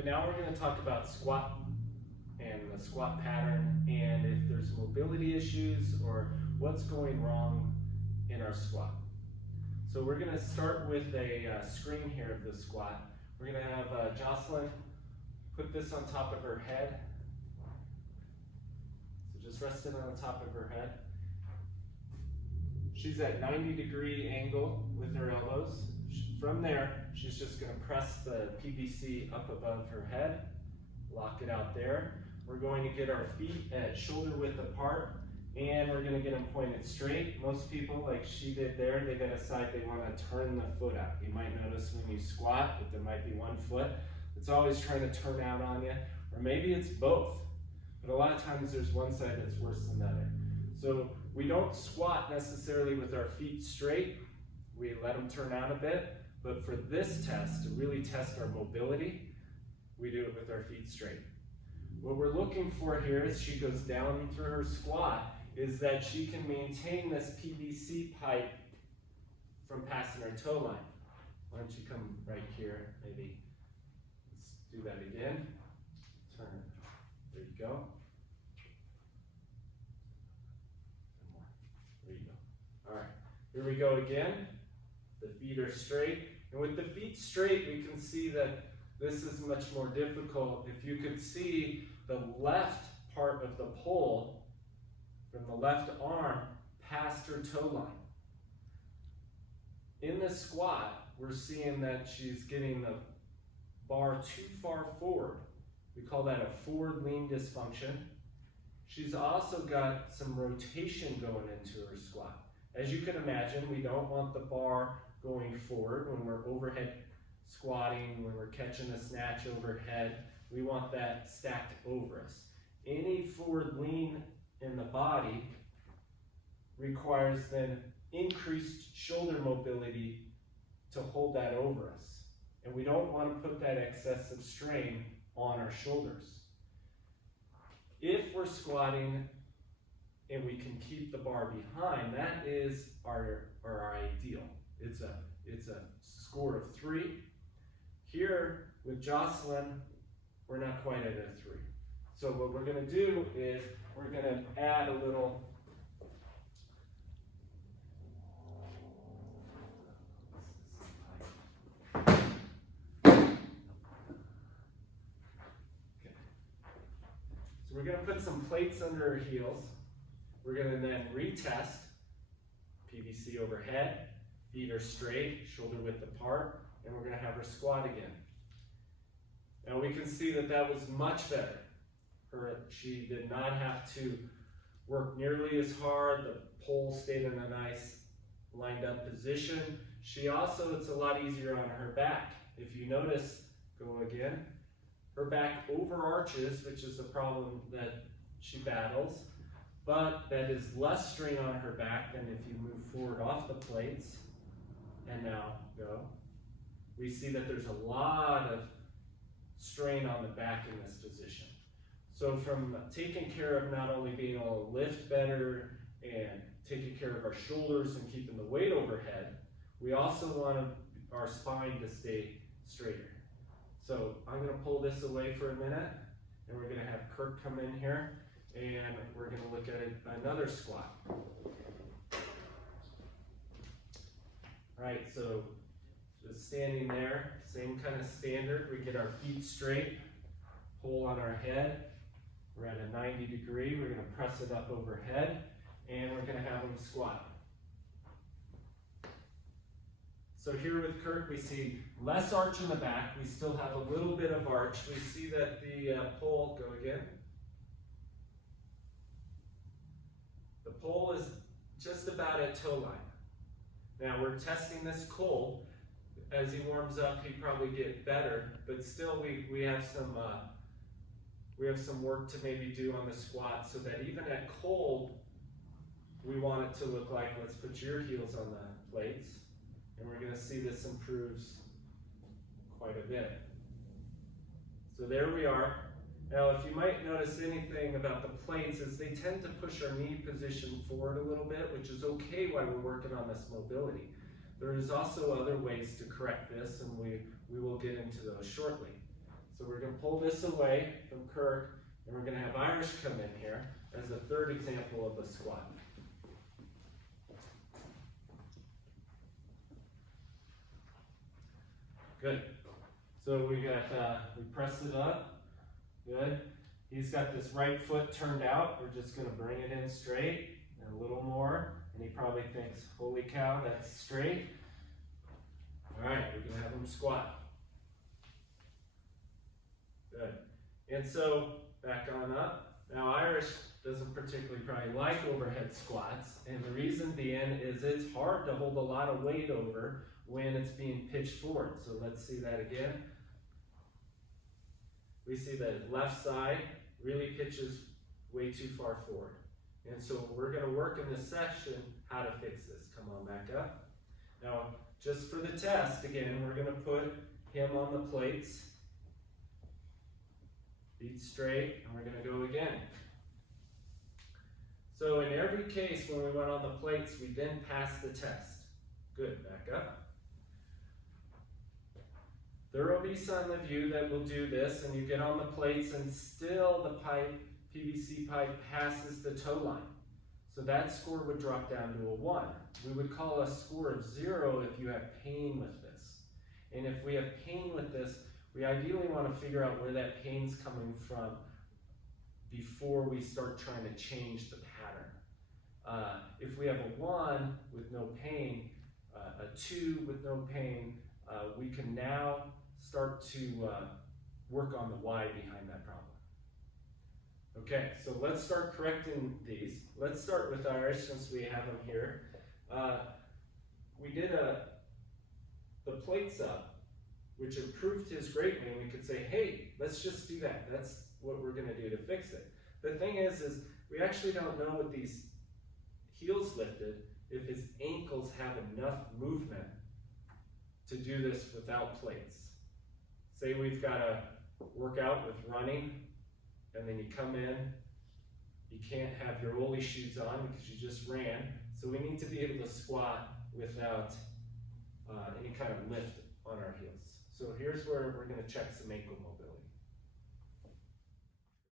But now we're going to talk about squat and the squat pattern, and if there's mobility issues or what's going wrong in our squat. So we're going to start with a screen here of the squat. We're going to have Jocelyn put this on top of her head. So just rest it on the top of her head. She's at 90-degree angle with her elbows. From there, she's just going to press the PVC up above her head, lock it out there. We're going to get our feet at shoulder width apart, and we're going to get them pointed straight. Most people, like she did there, they decide they want to turn the foot out. You might notice when you squat that there might be one foot that's always trying to turn out on you, or maybe it's both. But a lot of times there's one side that's worse than the other. So we don't squat necessarily with our feet straight. We let them turn out a bit. But for this test, to really test our mobility, we do it with our feet straight. What we're looking for here as she goes down through her squat is that she can maintain this PVC pipe from passing her toe line. Why don't you come right here, maybe. Let's do that again. Turn. There you go. There you go. All right, here we go again. The feet are straight. And with the feet straight, we can see that this is much more difficult. If you could see the left part of the pole from the left arm past her toe line. In the squat, we're seeing that she's getting the bar too far forward. We call that a forward lean dysfunction. She's also got some rotation going into her squat. As you can imagine, we don't want the bar going forward when we're overhead squatting, when we're catching a snatch overhead. We want that stacked over us. Any forward lean in the body requires then increased shoulder mobility to hold that over us. And we don't want to put that excessive strain on our shoulders. If we're squatting and we can keep the bar behind, that is our ideal. It's a score of 3. Here with Jocelyn, we're not quite at a 3. So what we're going to do is we're going to add a little So we're going to put some plates under her heels. We're going to then retest. PVC overhead, feet are straight, shoulder width apart, and we're going to have her squat again. Now we can see that that was much better. She did not have to work nearly as hard. The pole stayed in a nice lined up position. She also, it's a lot easier on her back. If you notice, go again, her back overarches, which is a problem that she battles, but that is less strain on her back than if you move forward off the plates. And now go. We see that there's a lot of strain on the back in this position. So from taking care of not only being able to lift better and taking care of our shoulders and keeping the weight overhead, we also want our spine to stay straighter. So I'm going to pull this away for a minute, and we're going to have Kirk come in here, and we're going to look at another squat. All right, so just standing there, same kind of standard. We get our feet straight, pole on our head. We're at a 90 degree. We're going to press it up overhead, and we're going to have them squat. So here with Kirk, we see less arch in the back. We still have a little bit of arch. We see that the pole, go again. The pole is just about at toe line. Now we're testing this cold. As he warms up, he'd probably get better, but still we have some work to maybe do on the squat so that even at cold, we want it to look like, let's put your heels on the plates. And we're going to see this improves quite a bit. So there we are. Now, if you might notice anything about the plates is they tend to push our knee position forward a little bit, which is okay while we're working on this mobility. There is also other ways to correct this, and we will get into those shortly. So we're going to pull this away from Kirk, and we're going to have Irish come in here as a third example of a squat. Good. So we press it up. Good. He's got this right foot turned out. We're just going to bring it in straight and a little more. And he probably thinks, holy cow, that's straight. All right, we're going to have him squat. Good. And so back on up. Now Irish doesn't particularly probably like overhead squats. And the reason being is it's hard to hold a lot of weight over when it's being pitched forward. So let's see that again. We see that left side really pitches way too far forward. And so we're going to work in this section how to fix this. Come on back up. Now, just for the test, again, we're going to put him on the plates. Feet straight, and we're going to go again. So in every case when we went on the plates, we then passed the test. Good, back up. There will be some of you that will do this and you get on the plates and still the pipe, PVC pipe, passes the toe line. So that score would drop down to a 1. We would call a score of 0 if you have pain with this. And if we have pain with this, we ideally want to figure out where that pain's coming from before we start trying to change the pattern. If we have a 1 with no pain, a 2 with no pain, we can now start to work on the why behind that problem. Okay, so let's start correcting these. Let's start with Irish since we have him here. We did the plates up, which improved his greatly, and we could say, hey, let's just do that. That's what we're gonna do to fix it. The thing is we actually don't know with these heels lifted if his ankles have enough movement to do this without plates. Say we've got a workout with running, and then you come in, you can't have your Oli shoes on because you just ran, so we need to be able to squat without any kind of lift on our heels. So here's where we're going to check some ankle mobility.